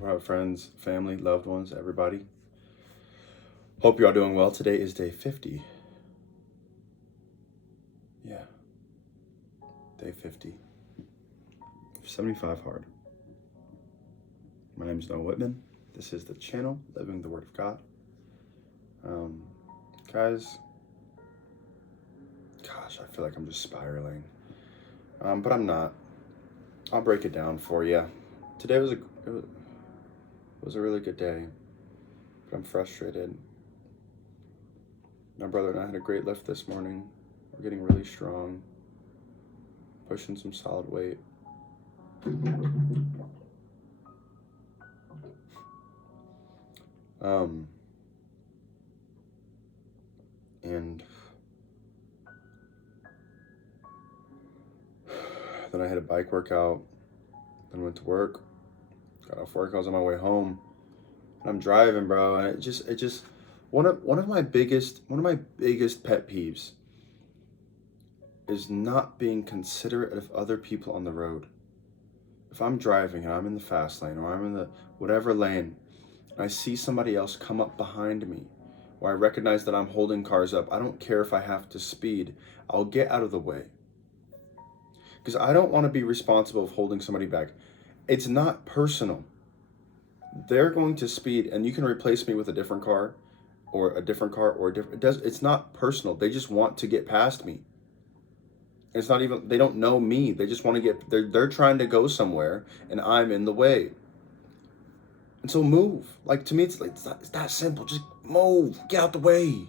What up, friends, family, loved ones, everybody? Hope you're all doing well. Today is day 50. Yeah, day 50. 75 hard. My name is Whitman. This is the channel, Living the Word of God. Guys, gosh, I feel like I'm just spiraling. But I'm not. I'll break it down for you. Today was a really good day, but I'm frustrated. My brother and I had a great lift this morning. We're getting really strong, pushing some solid weight. And then I had a bike workout, then went to work, got off work, I was on my way home, and I'm driving, bro, and it just one of my biggest pet peeves is not being considerate of other people on the road. If I'm driving and I'm in the fast lane or I'm in the whatever lane, and I see somebody else come up behind me, or I recognize that I'm holding cars up, I don't care if I have to speed, I'll get out of the way. Because I don't want to be responsible of holding somebody back. It's not personal. They're going to speed, and you can replace me with a different car, or a different car, or a different. It's not personal. They just want to get past me. It's not even. They don't know me. They just want to get. They're trying to go somewhere, and I'm in the way. And so move. Like, to me, it's that simple. Just move. Get out the way.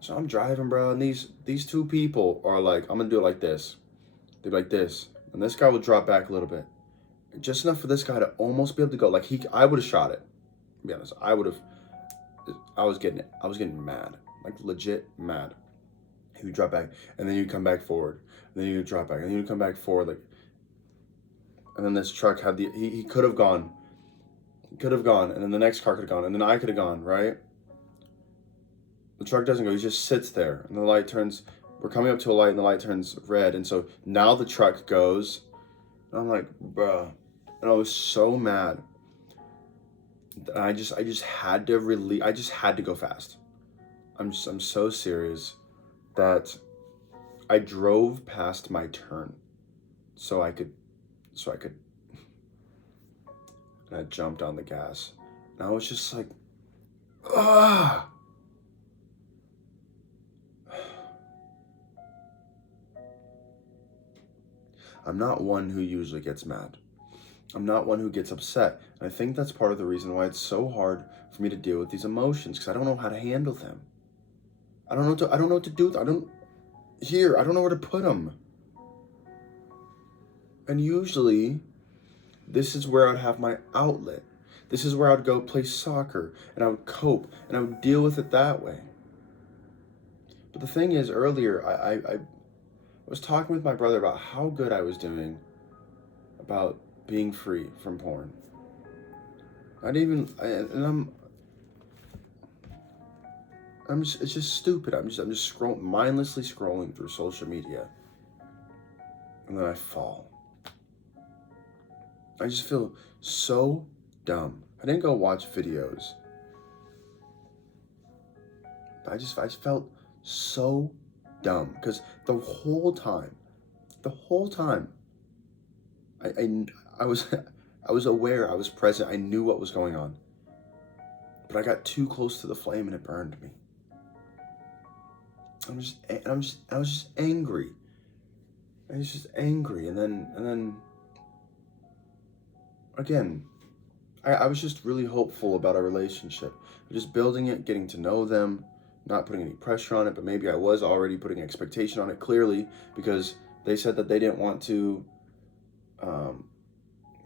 So I'm driving, bro, and these two people are like, I'm gonna do it like this. They're like this, and this guy will drop back a little bit, just enough for this guy to almost be able to go. Like I would have shot it. To be honest, I would have. I was getting mad, like legit mad. He would drop back, and then you come back forward, and then you drop back, and then you come back forward, like. And then this truck had he could have gone, and then the next car could have gone, and then I could have gone, right? The truck doesn't go. He just sits there, and the light turns. We're coming up to a light, and the light turns red, and so now the truck goes. And I'm like, bruh, and I was so mad. And I just had to I just had to go fast. I'm so serious that I drove past my turn, so I could, and I jumped on the gas, and I was just like, ah. I'm not one who usually gets mad. I'm not one who gets upset. And I think that's part of the reason why it's so hard for me to deal with these emotions, because I don't know how to handle them. I don't know what to do. I don't know where to put them. And usually, this is where I'd have my outlet. This is where I'd go play soccer, and I would cope, and I would deal with it that way. But the thing is, earlier, I was talking with my brother about how good I was doing about being free from porn. It's just stupid. I'm just mindlessly scrolling through social media, and then I fall. I just feel so dumb. I didn't go watch videos. I just felt so dumb, because the whole time, I was I was aware, I was present, I knew what was going on. But I got too close to the flame and it burned me. I was just angry. I was just angry, and then again, I was just really hopeful about our relationship. Just building it, getting to know them, not putting any pressure on it, but maybe I was already putting expectation on it, clearly, because they said that they didn't want to,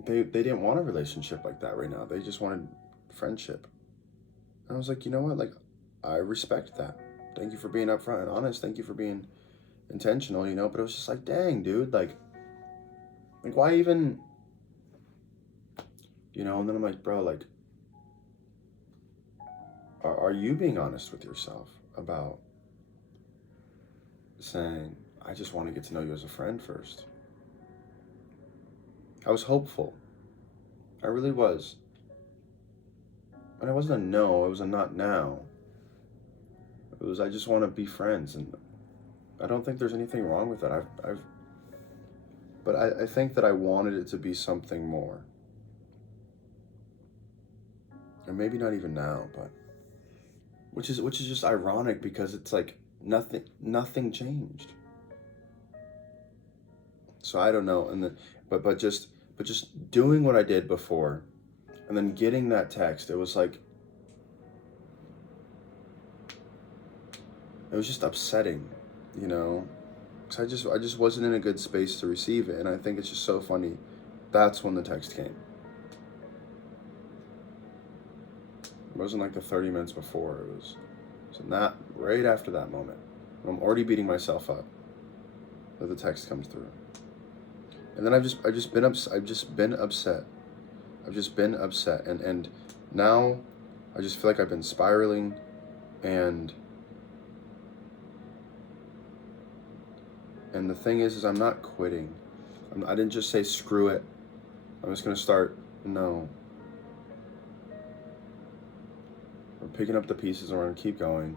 they didn't want a relationship like that right now. They just wanted friendship. And I was like, you know what? Like, I respect that. Thank you for being upfront and honest. Thank you for being intentional, but it was just like, dang, dude, like why even, and then I'm like, bro, like, are you being honest with yourself about saying, I just want to get to know you as a friend first? I was hopeful. I really was. And it wasn't a no, it was a not now. It was, I just want to be friends. And I don't think there's anything wrong with that. But I think that I wanted it to be something more. And maybe not even now, but which is just ironic because it's like nothing changed. So I don't know. And then but just doing what I did before and then getting that text, it was like it was just upsetting, you know? Cuz I just wasn't in a good space to receive it, and I think it's just so funny. That's when the text came. It wasn't like the 30 minutes before. It was not right after that moment. I'm already beating myself up that the text comes through. And then I've just been upset. I've just been upset, and now I just feel like I've been spiraling, and the thing is I'm not quitting. I didn't just say screw it. I'm just gonna start. No, we're picking up the pieces and we're gonna keep going.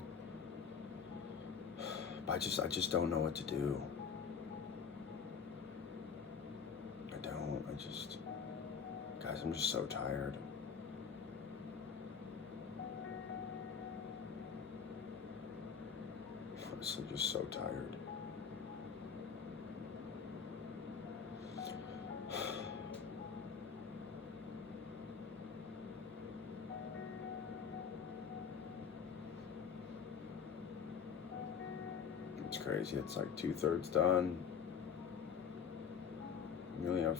But I just don't know what to do. I don't. Guys, I'm just so tired. I'm just so tired. It's crazy. It's like 2/3 done. We only have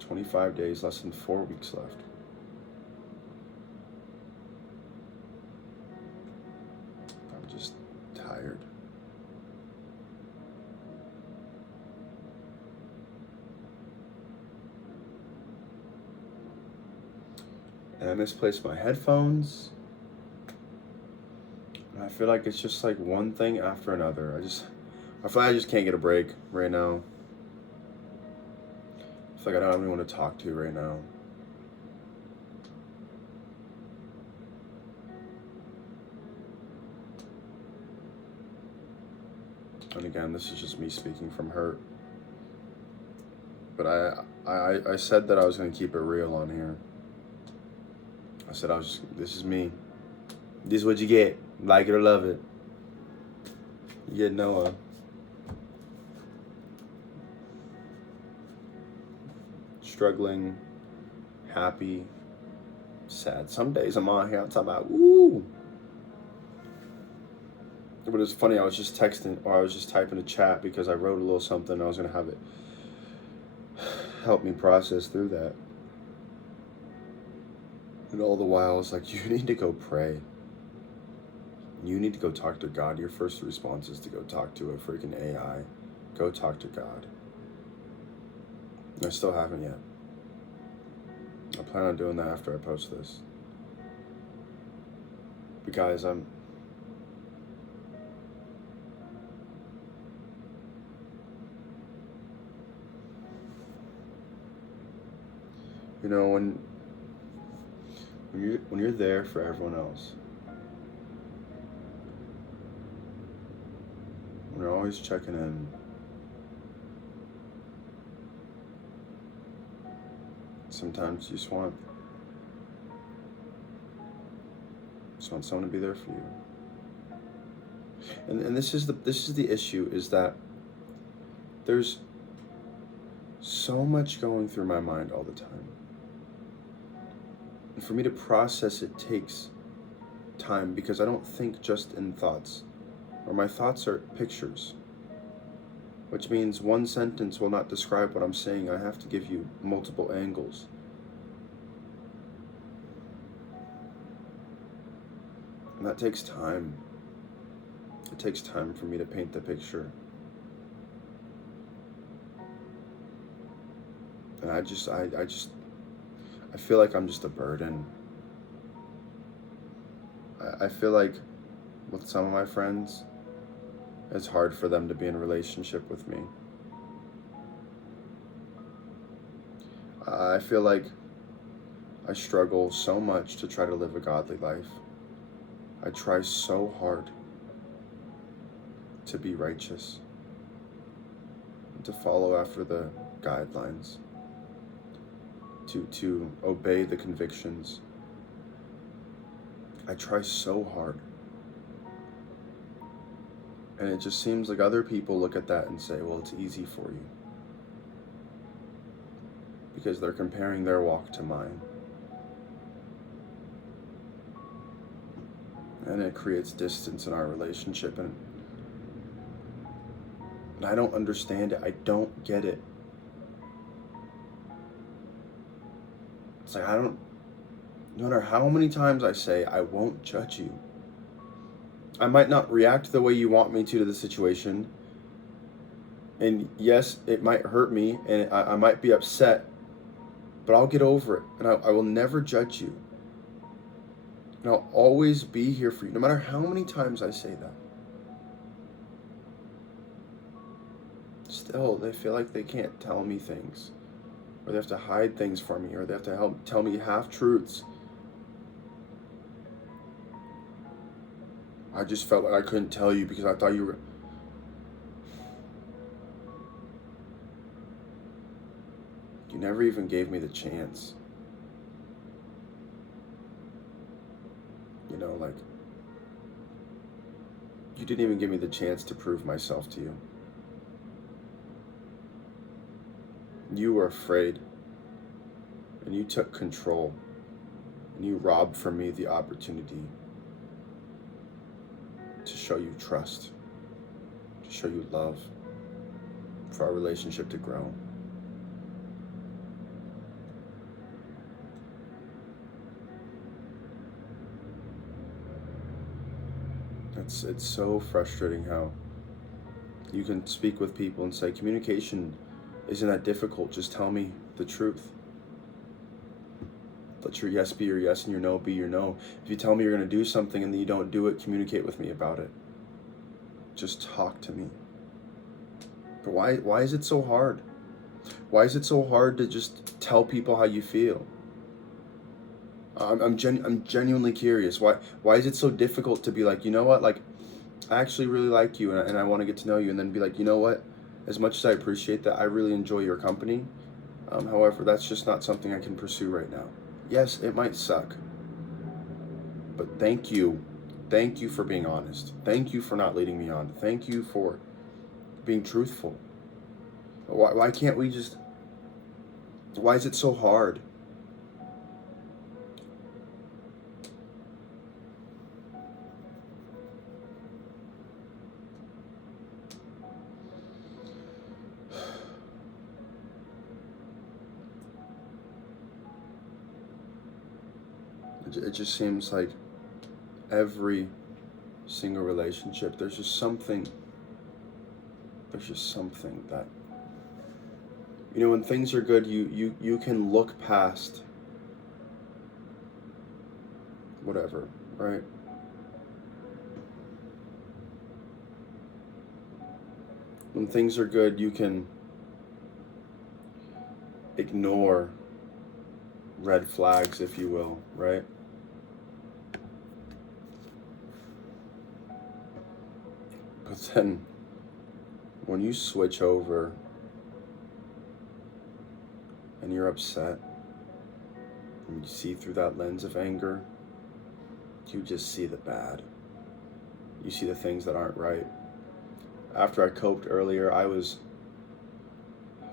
25 days, less than 4 weeks left. I'm just tired. And I misplaced my headphones. And I feel like it's just like one thing after another. I feel like I just can't get a break right now. I feel like I don't have anyone to talk to right now. And again, this is just me speaking from hurt. But I said that I was going to keep it real on here. I said this is me. This is what you get. Like it or love it. You get Noah. Struggling, happy, sad. Some days I'm on here, I'm talking about, woo. But it's funny, I was just typing a chat because I wrote a little something. I was going to have it help me process through that. And all the while, I was like, you need to go pray. You need to go talk to God. Your first response is to go talk to a freaking AI. Go talk to God. I still haven't yet. I plan on doing that after I post this. But guys, you know, when you're there for everyone else, when you're always checking in, sometimes you just want someone to be there for you. And this is the issue, is that there's so much going through my mind all the time. And for me to process it takes time, because I don't think just in thoughts, or my thoughts are pictures, which means one sentence will not describe what I'm saying. I have to give you multiple angles. And that takes time. It takes time for me to paint the picture. And I feel like I'm just a burden. I feel like with some of my friends, it's hard for them to be in a relationship with me. I feel like I struggle so much to try to live a godly life. I try so hard to be righteous, to follow after the guidelines, to obey the convictions. I try so hard. And it just seems like other people look at that and say, well, it's easy for you. Because they're comparing their walk to mine. And it creates distance in our relationship. And I don't understand it. I don't get it. It's like, no matter how many times I say, I won't judge you. I might not react the way you want me to the situation. And yes, it might hurt me and I might be upset, but I'll get over it. And I will never judge you. And I'll always be here for you, no matter how many times I say that. Still, they feel like they can't tell me things, or they have to hide things from me, or they have to tell me half-truths. I just felt like I couldn't tell you because I thought you were... You never even gave me the chance. You know, like, you didn't even give me the chance to prove myself to you. You were afraid, and you took control, and you robbed from me the opportunity to show you trust, to show you love, for our relationship to grow. It's so frustrating how you can speak with people and say, communication isn't that difficult, just tell me the truth. Let your yes be your yes and your no be your no. If you tell me you're going to do something and then you don't do it, communicate with me about it. Just talk to me. But why is it so hard? Why is it so hard to just tell people how you feel? I'm genuinely curious. Why is it so difficult to be like, you know what, like, I actually really like you and I want to get to know you, and then be like, you know what, as much as I appreciate that, I really enjoy your company. However, that's just not something I can pursue right now. Yes, it might suck, but thank you. Thank you for being honest. Thank you for not leading me on. Thank you for being truthful. Why can't we just... Why is it so hard? It just seems like every single relationship, there's just something that, you know, when things are good, you can look past whatever, right? When things are good, you can ignore red flags, if you will, right? But then when you switch over and you're upset and you see through that lens of anger, you just see the bad. You see the things that aren't right. After I coped earlier, I was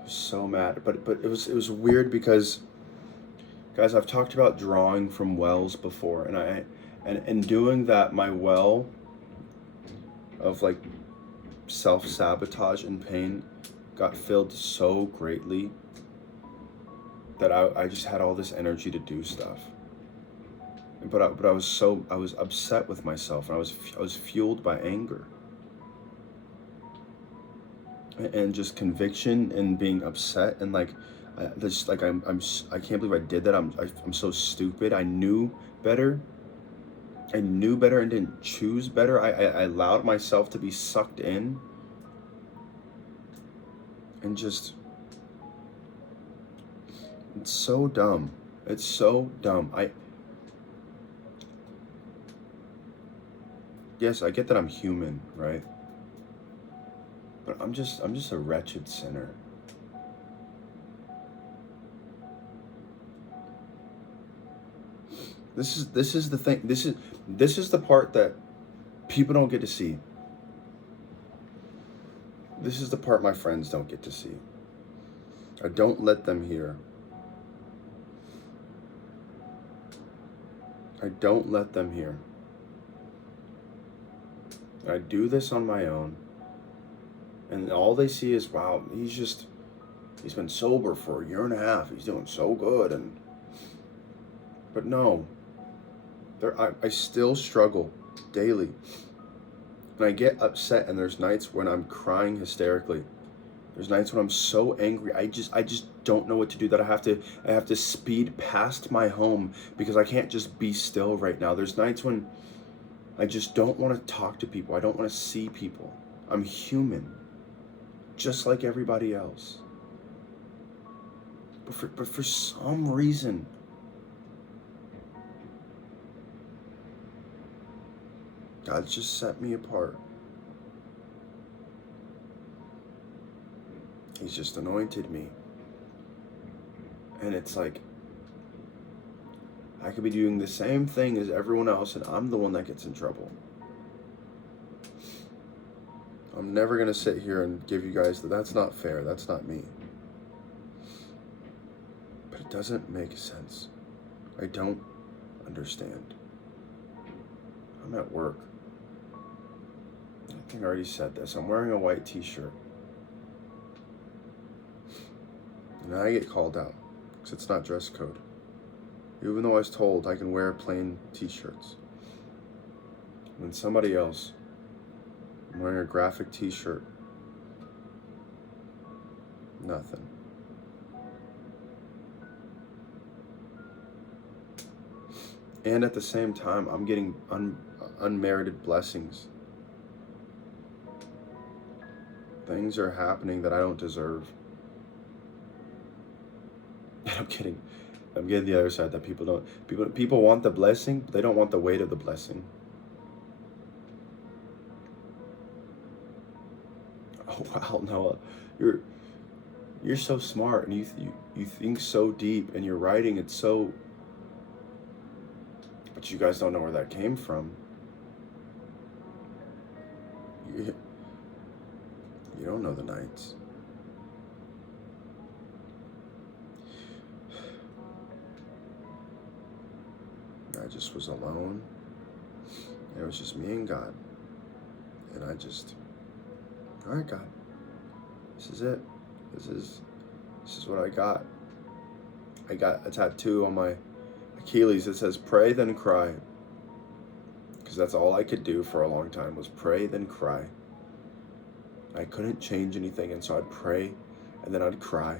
so mad, but it was weird because, guys, I've talked about drawing from wells before, and doing that, my well of like self-sabotage and pain got filled so greatly that I just had all this energy to do stuff. But I was upset with myself, and I was fueled by anger and just conviction and being upset, and like I can't believe I did that. I'm so stupid. I knew better and didn't choose better. I allowed myself to be sucked in and just It's so dumb. It's so dumb. Yes, I get that I'm human, right? But I'm just a wretched sinner. This is the thing. This is the part that people don't get to see. This is the part my friends don't get to see. I don't let them hear. I don't let them hear. I do this on my own. And all they see is, wow, he's been sober for a year and a half. He's doing so good. But no, I still struggle daily. And I get upset, and there's nights when I'm crying hysterically. There's nights when I'm so angry. I just don't know what to do. That I have to speed past my home because I can't just be still right now. There's nights when I just don't want to talk to people. I don't want to see people. I'm human, just like everybody else. But for some reason, God's just set me apart. He's just anointed me. And it's like, I could be doing the same thing as everyone else, and I'm the one that gets in trouble. I'm never going to sit here and give you guys that's not fair. That's not me. But it doesn't make sense. I don't understand. I'm at work. I think I already said this. I'm wearing a white t-shirt. And I get called out because it's not dress code. Even though I was told I can wear plain t-shirts. When somebody else, I'm wearing a graphic t-shirt. Nothing. And at the same time, I'm getting unmerited blessings. Things are happening that I don't deserve. I'm getting the other side that people want the blessing, but they don't want the weight of the blessing. Oh wow, Noah, you're so smart, and you think so deep, and your writing, it's so, but you guys don't know where that came from. You don't know the nights. I just was alone. It was just me and God. And all right, God, this is it. This is what I got. I got a tattoo on my Achilles that says, pray, then cry. Because that's all I could do for a long time, was pray, then cry. I couldn't change anything, and so I'd pray, and then I'd cry.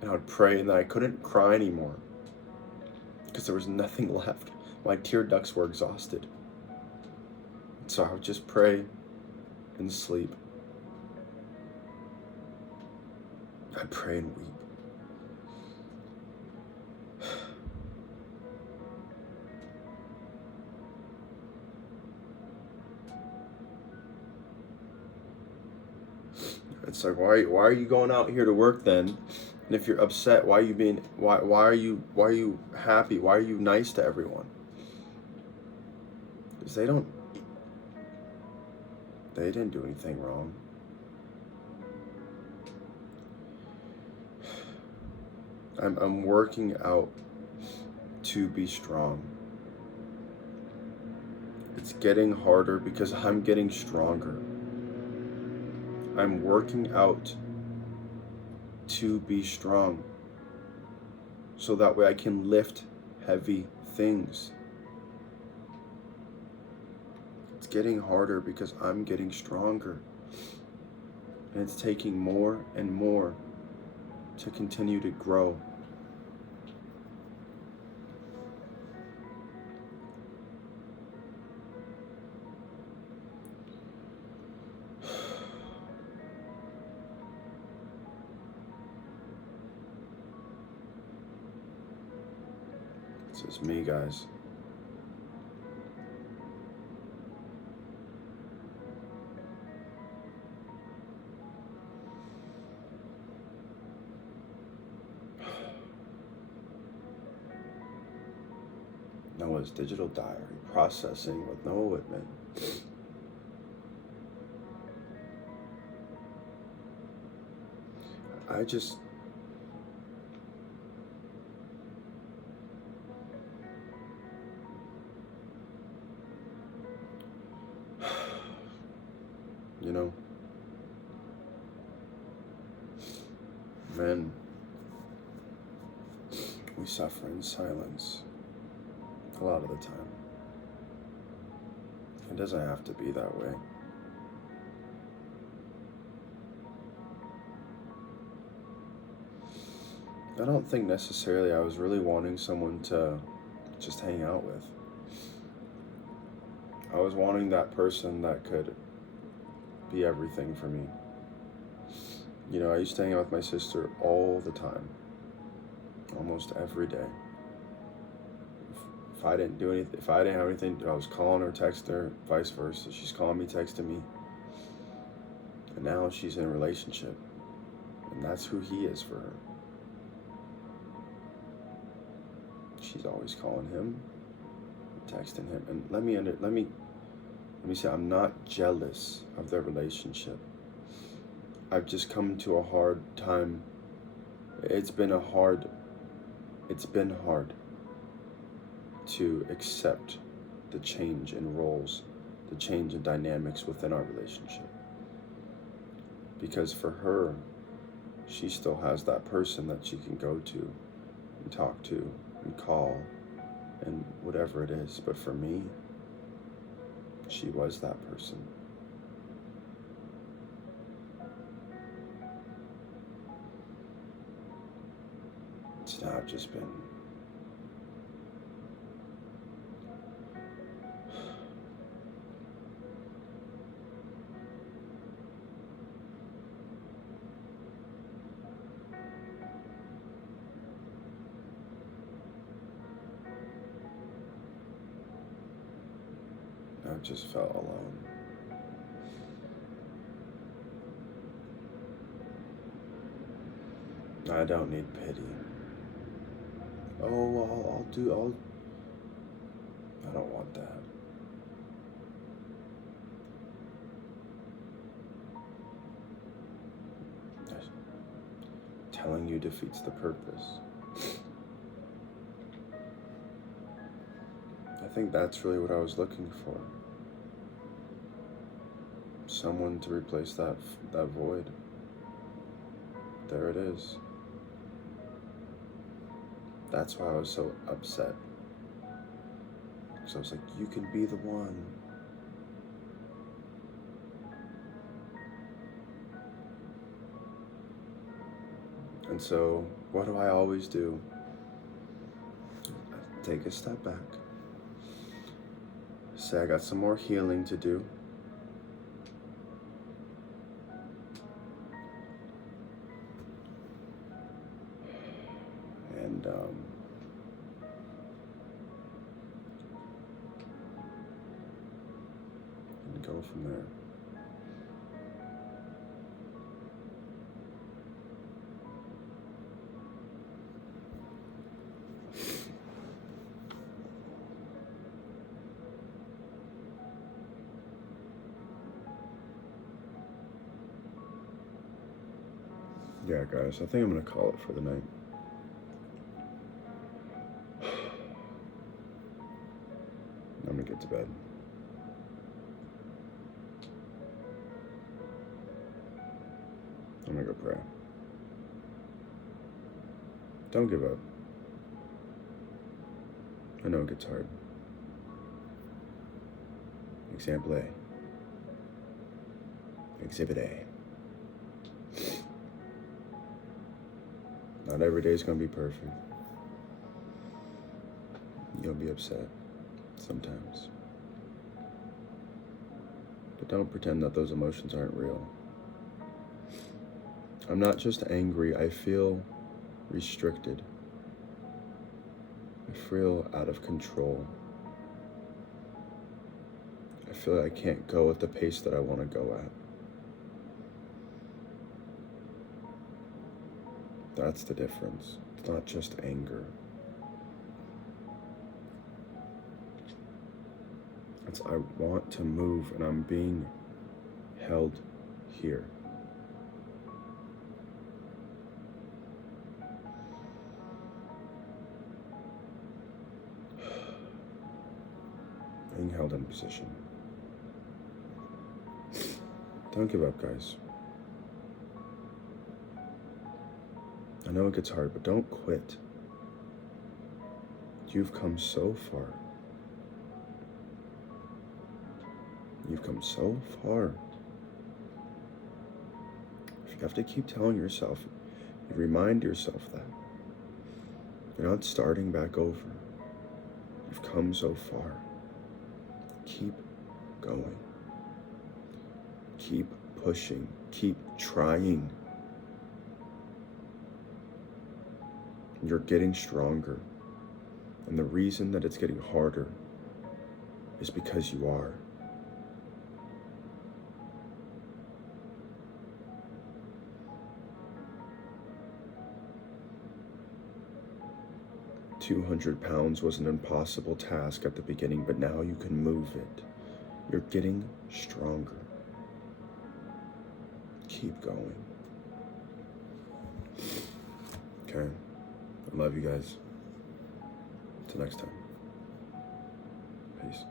And I would pray, and then I couldn't cry anymore. Because there was nothing left. My tear ducts were exhausted. So I would just pray and sleep. I'd pray and weep. It's like, why are you going out here to work then? And if you're upset, why are you happy? Why are you nice to everyone? Because they didn't do anything wrong. I'm working out to be strong. It's getting harder because I'm getting stronger. I'm working out to be strong, so that way I can lift heavy things. It's getting harder because I'm getting stronger, and it's taking more and more to continue to grow. It's just me, guys. Noah's digital diary, processing with Noah Whitman. I just, you know, men, we suffer in silence a lot of the time. It doesn't have to be that way. I don't think necessarily I was really wanting someone to just hang out with. I was wanting that person that could be everything for me. You know, I used to hang out with my sister all the time, almost every day. If I didn't do anything, if I didn't have anything, I was calling her, texting her, vice versa. She's calling me, texting me. And now she's in a relationship, and that's who he is for her. She's always calling him, texting him, and let me say, I'm not jealous of their relationship. I've just come to a hard time. It's been hard to accept the change in roles, the change in dynamics within our relationship. Because for her, she still has that person that she can go to and talk to and call and whatever it is. But for me, she was that person. It's now just been I just felt alone. I don't need pity. Oh, I don't want that. Telling you defeats the purpose. I think that's really what I was looking for. Someone to replace that void. There it is. That's why I was so upset. Because I was like, you can be the one. And so, what do I always do? I take a step back. Say I got some more healing to do. And go from there. Yeah, guys, I think I'm gonna call it for the night. I'm gonna get to bed. I'm gonna go pray. Don't give up. I know it gets hard. Example A. Exhibit A. Not every day is gonna be perfect. You'll be upset sometimes. But don't pretend that those emotions aren't real. I'm not just angry, I feel restricted. I feel out of control. I feel like I can't go at the pace that I want to go at. That's the difference. It's not just anger. It's I want to move and I'm being held here. Being held in position. Don't give up, guys. I know it gets hard, but don't quit. You've come so far. You've come so far. If you have to keep telling yourself, you remind yourself that. You're not starting back over. You've come so far. Keep going. Keep pushing. Keep trying. You're getting stronger. And the reason that it's getting harder is because you are. £200 was an impossible task at the beginning, but now you can move it. You're getting stronger. Keep going. Okay. I love you guys. Till next time. Peace.